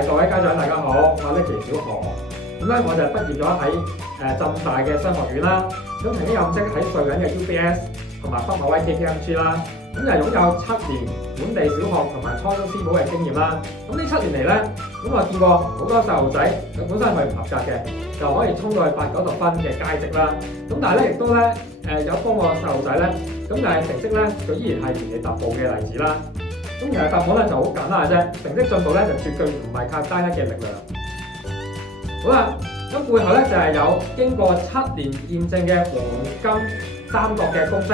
各位家長大家好，我係 Nicky 小何。咁咧我就畢業咗喺浸大嘅商學院啦。咁曾經任職喺瑞銀嘅 UBS 同埋北馬威 KPMG 啦。咁就擁有7年本地小學同埋初中師傅嘅經驗啦。咁呢7年嚟咧，咁我見過好多細路仔，佢本身係唔合格嘅，就可以衝到去80、90分嘅佳績啦。咁但係咧，亦都咧有幫過細路仔咧，咁但係成績咧，佢依然係原地踏步嘅例子啦。咁其實答案咧就好簡單嘅啫，成績進步咧就絕對唔係靠單一嘅力量。好啦，咁背後咧就係有經過7年驗證嘅黃金三角嘅公式。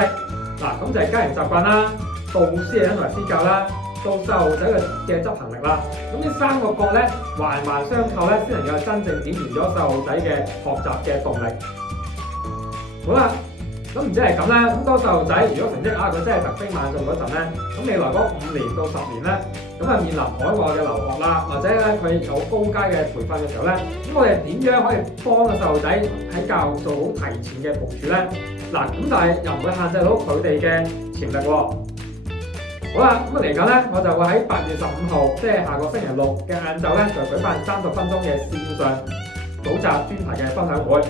嗱，咁就係家庭習慣啦，導師嘅因材施教啦，到細路仔嘅執行力啦。咁呢3個角咧環環相扣咧，先能夠真正點燃咗細路仔嘅學習嘅動力。好啦。咁唔止係咁啦，咁當細路仔如果成績佢真係突飛猛進嗰陣咧，咁未來嗰5年到10年咧，咁面臨海外嘅留學啦，或者咧佢有高階嘅培訓嘅時候咧，咁我哋點樣可以幫個細路仔喺教育做好提前嘅部署咧？嗱，咁但係又唔會限制到佢哋嘅潛力喎。好啦，咁嚟緊咧，我就會喺8月15號，即係下個星期6嘅晏晝咧，就舉辦30分鐘嘅線上補習專題嘅分享會。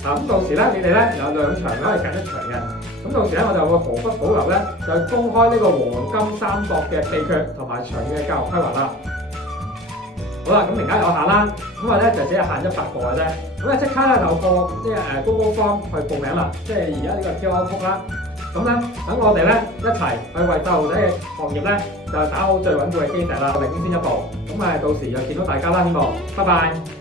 咁到時咧，你哋咧有2場可以揀1場嘅。咁到時咧，我就會毫不保留咧，就公開呢個黃金三角嘅秘訣同埋長遠嘅教育規劃啦。好啦，咁名額有限啦，咁我咧就只係限100個嘅啫。咁咧即刻咧就過Google Form 去報名啦，即係而家呢個 QR code 啦。咁咧等我哋咧一齊去為細路仔嘅學業咧就打好最穩固嘅基石啦，領先一步。咁到時又見到大家啦，希望，拜拜。